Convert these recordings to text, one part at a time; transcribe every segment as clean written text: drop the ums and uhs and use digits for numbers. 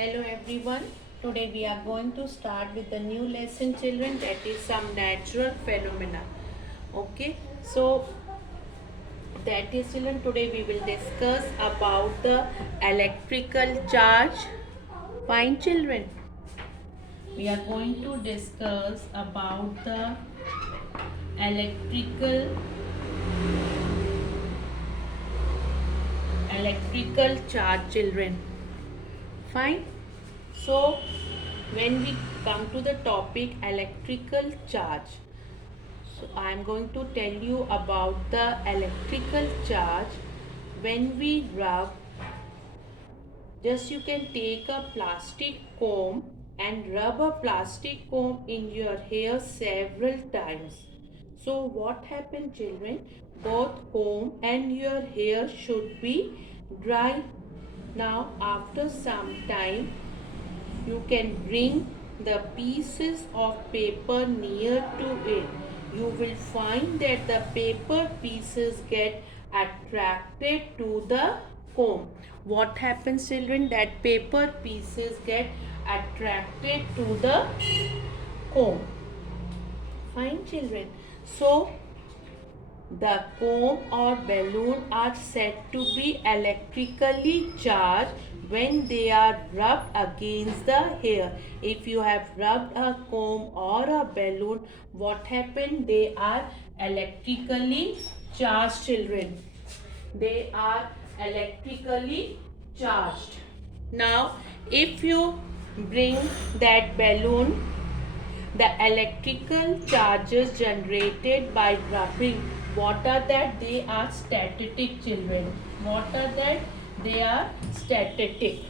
Hello everyone. Today we are going to start with the new lesson, children, that is some natural phenomena. Okay, so that is, children, today we will discuss about the electrical charge. Fine, children. We are going to discuss about the electrical charge, children. Fine. So when we come to the topic electrical charge, so I am going to tell you about the electrical charge. When we rub, just you can take a plastic comb and rub a plastic comb in your hair several times. So what happens, children? Both comb and your hair should be dry. Now after some time, you can bring the pieces of paper near to it. You will find that the paper pieces get attracted to the comb. What happens, children? That paper pieces get attracted to the comb. Fine, children. So the comb or balloon are said to be electrically charged when they are rubbed against the hair. If you have rubbed a comb or a balloon, what happened? They are electrically charged, children. They are electrically charged. Now, if you bring that balloon, the electrical charges generated by rubbing, what are that? They are static, children. What are that? They are static.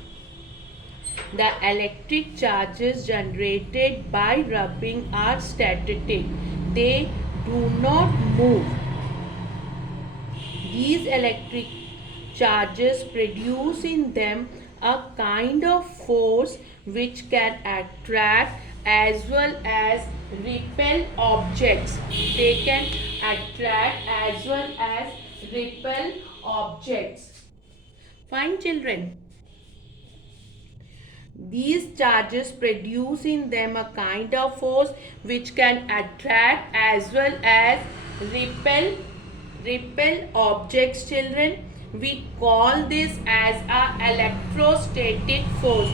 The electric charges generated by rubbing are static. They do not move. These electric charges produce in them a kind of force which can attract as well as repel objects. They can attract as well as repel objects. Fine, children. These charges produce in them a kind of force which can attract as well as repel objects, children. We call this as a electrostatic force.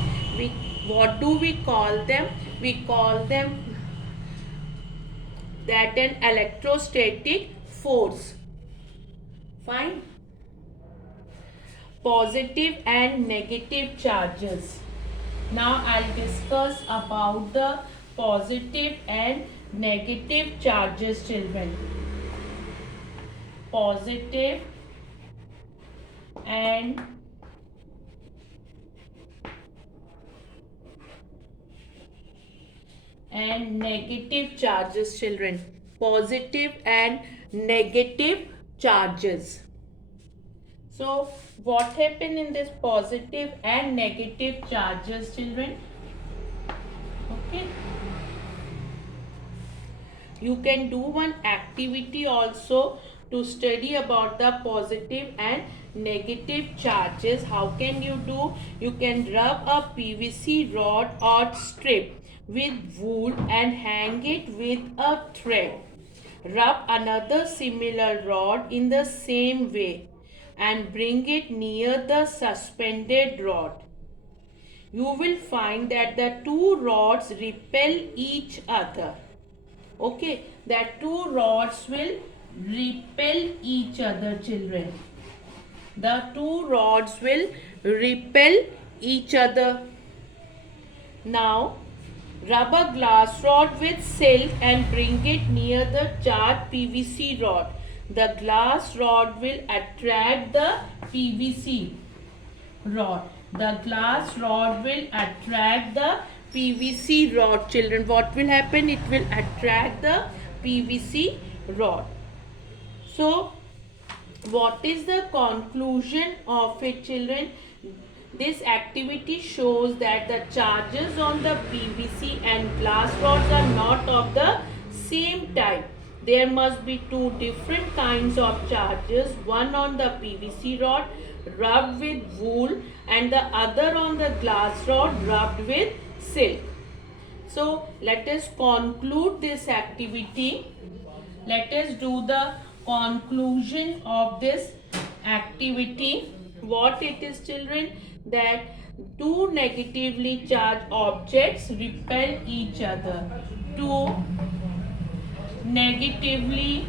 What do we call them? We call them that an electrostatic force. Fine. Positive and negative charges. Now I'll discuss about the positive and negative charges, children. Positive and negative charges, children. Positive and negative charges. So what happened in this positive and negative charges, children? Okay. You can do one activity also to study about the positive and negative charges. How can you do? You can rub a PVC rod or strip with wool and hang it with a thread. Rub another similar rod in the same way and bring it near the suspended rod. You will find that the two rods repel each other. Okay, that two rods will repel each other, children. The two rods will repel each other. Now, rub a glass rod with silk and bring it near the charged PVC rod. The glass rod will attract the PVC rod. The glass rod will attract the PVC rod, children. What will happen? It will attract the PVC rod. So, what is the conclusion of it, children? This activity shows that the charges on the PVC and glass rods are not of the same type. There must be two different kinds of charges, one on the PVC rod, rubbed with wool and the other on the glass rod rubbed with silk. So let us conclude this activity. Let us do the conclusion of this activity. What it is, children? That two negatively charged objects repel each other. Two negatively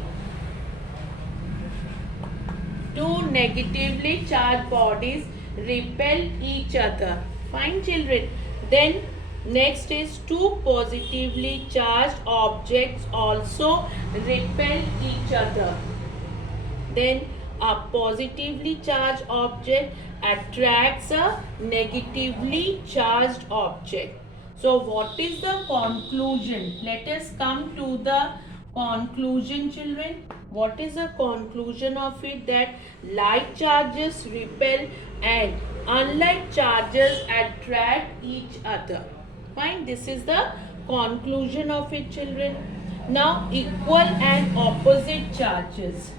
charged bodies repel each other. Fine, children. Then next is two positively charged objects also repel each other. Then a positively charged object attracts a negatively charged object. So what is the conclusion? Let us come to the conclusion, children. What is the conclusion of it? That like charges repel and unlike charges attract each other. Fine, this is the conclusion of it, children. Now equal and opposite charges.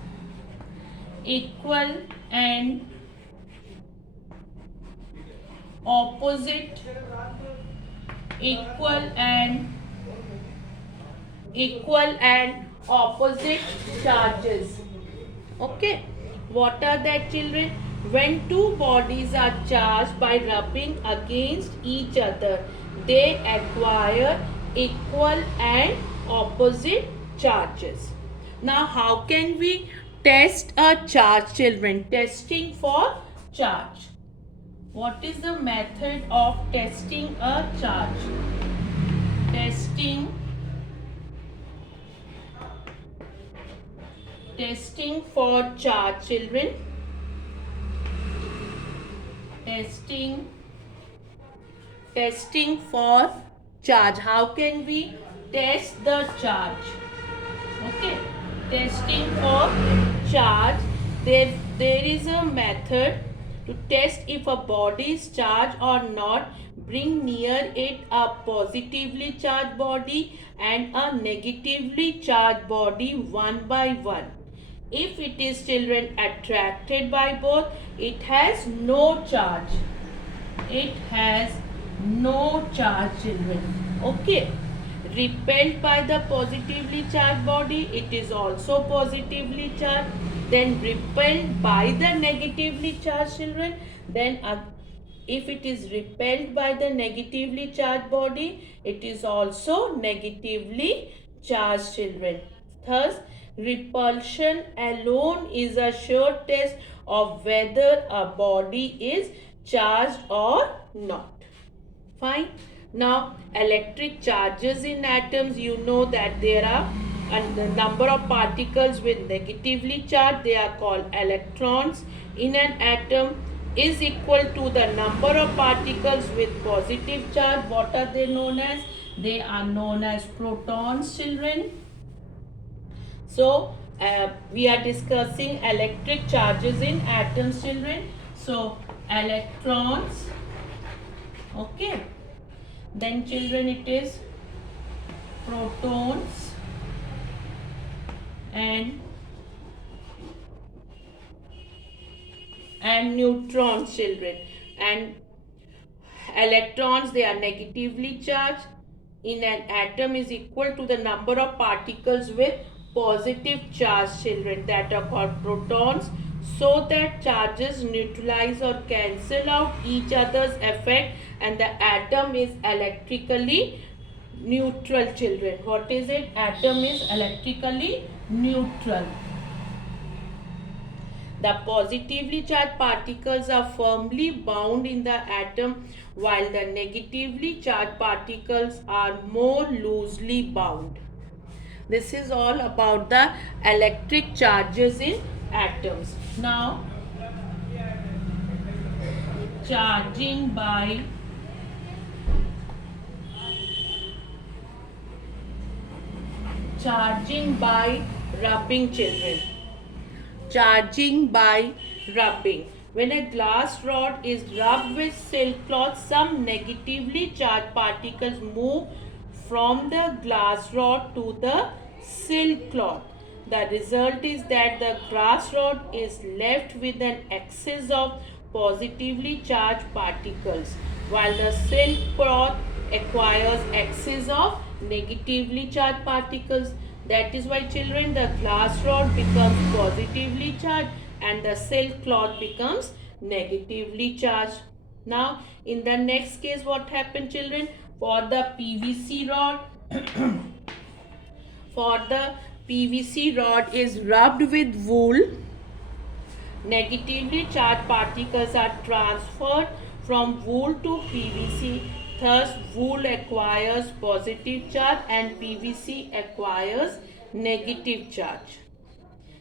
Equal and opposite opposite charges. Okay, what are that, children? When two bodies are charged by rubbing against each other, they acquire equal and opposite charges. Now how can we test a charge, children? Testing for charge. What is the method of testing a charge? Testing for charge, children. Testing for charge. How can we test the charge? Okay, testing for charge. There is a method to test if a body is charged or not. Bring near it a positively charged body and a negatively charged body one by one. If it is, children, attracted by both, it has no charge. It has no charge, children. Okay. Repelled by the positively charged body, it is also positively charged. Then repelled by the negatively charged, children, then if it is repelled by the negatively charged body, it is also negatively charged, children. Thus, repulsion alone is a sure test of whether a body is charged or not. Fine. Now, electric charges in atoms, you know that there are the number of particles with negatively charged, they are called electrons in an atom, is equal to the number of particles with positive charge. What are they known as? They are known as protons, children. So, we are discussing electric charges in atoms, children. So, electrons. Okay. Then, children, it is protons and neutrons, children. And electrons, they are negatively charged in an atom is equal to the number of particles with positive charge, children, that are called protons, so that charges neutralize or cancel out each other's effect and the atom is electrically neutral, children. What is it? Atom is electrically neutral. The positively charged particles are firmly bound in the atom while the negatively charged particles are more loosely bound. This is all about the electric charges in atoms. Now, charging by rubbing, children. Charging by rubbing. When a glass rod is rubbed with silk cloth, some negatively charged particles move from the glass rod to the silk cloth. The result is that the glass rod is left with an excess of positively charged particles, while the silk cloth acquires excess of negatively charged particles. That is why, children, the glass rod becomes positively charged and the silk cloth becomes negatively charged. Now, in the next case, what happened, children? For the PVC rod, for the PVC rod is rubbed with wool, negatively charged particles are transferred from wool to PVC. Thus, wool acquires positive charge and PVC acquires negative charge.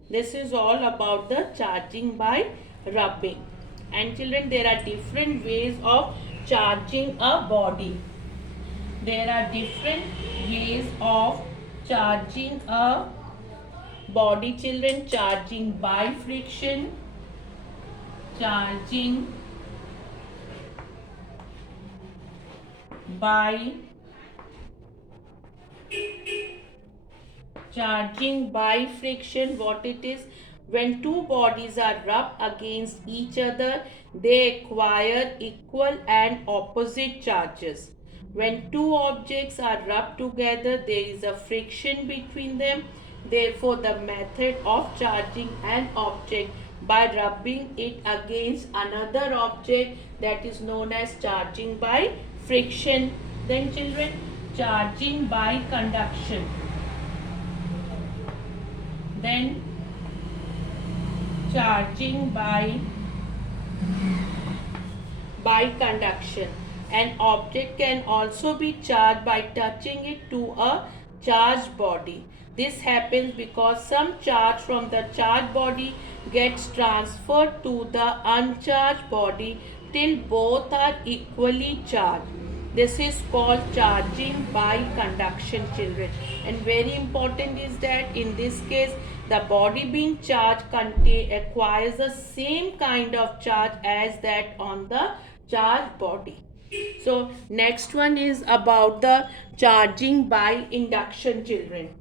This is all about the charging by rubbing. And children, there are different ways of charging a body. There are different ways of charging a body, children. Charging by friction, charging by friction. What it is? When two bodies are rubbed against each other, they acquire equal and opposite charges. When two objects are rubbed together, there is a friction between them. Therefore, the method of charging an object by rubbing it against another object, that is known as charging by friction. Then, children, charging by conduction. Then, charging by conduction. An object can also be charged by touching it to a charged body. This happens because some charge from the charged body gets transferred to the uncharged body till both are equally charged. This is called charging by conduction, children. And very important is that in this case, the body being charged acquires the same kind of charge as that on the charged body. So next one is about the charging by induction, children.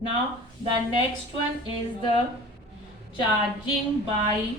Now the next one is the charging by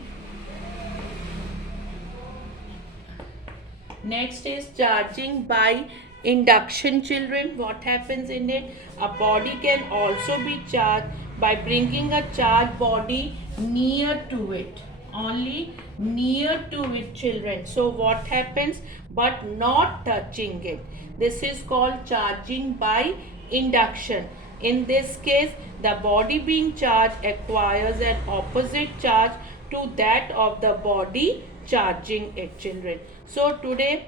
induction, children. What happens in it? A body can also be charged by bringing a charged body near to it. Only near to it, children. So what happens? But not touching it. This is called charging by induction. In this case, the body being charged acquires an opposite charge to that of the body charging it, children. So today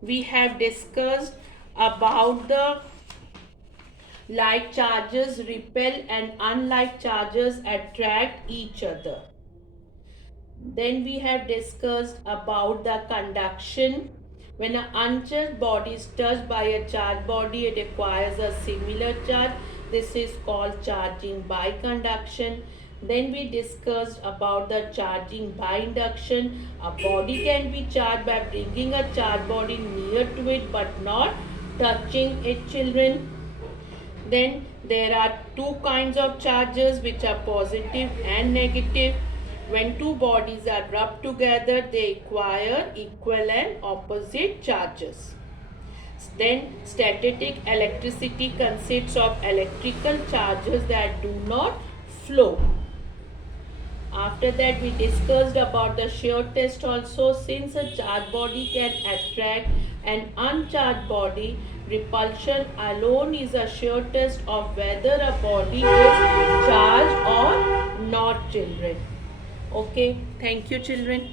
we have discussed about the like charges repel and unlike charges attract each other. Then we have discussed about the conduction. When an uncharged body is touched by a charged body, it acquires a similar charge. This is called charging by conduction. Then we discussed about the charging by induction. A body can be charged by bringing a charged body near to it but not touching it, children. Then there are two kinds of charges, which are positive and negative. When two bodies are rubbed together, they acquire equal and opposite charges. Then static electricity consists of electrical charges that do not flow. After that, we discussed about the shear test also. Since a charged body can attract an uncharged body, repulsion alone is a shear test of whether a body is charged or not, children. Okay, thank you, children.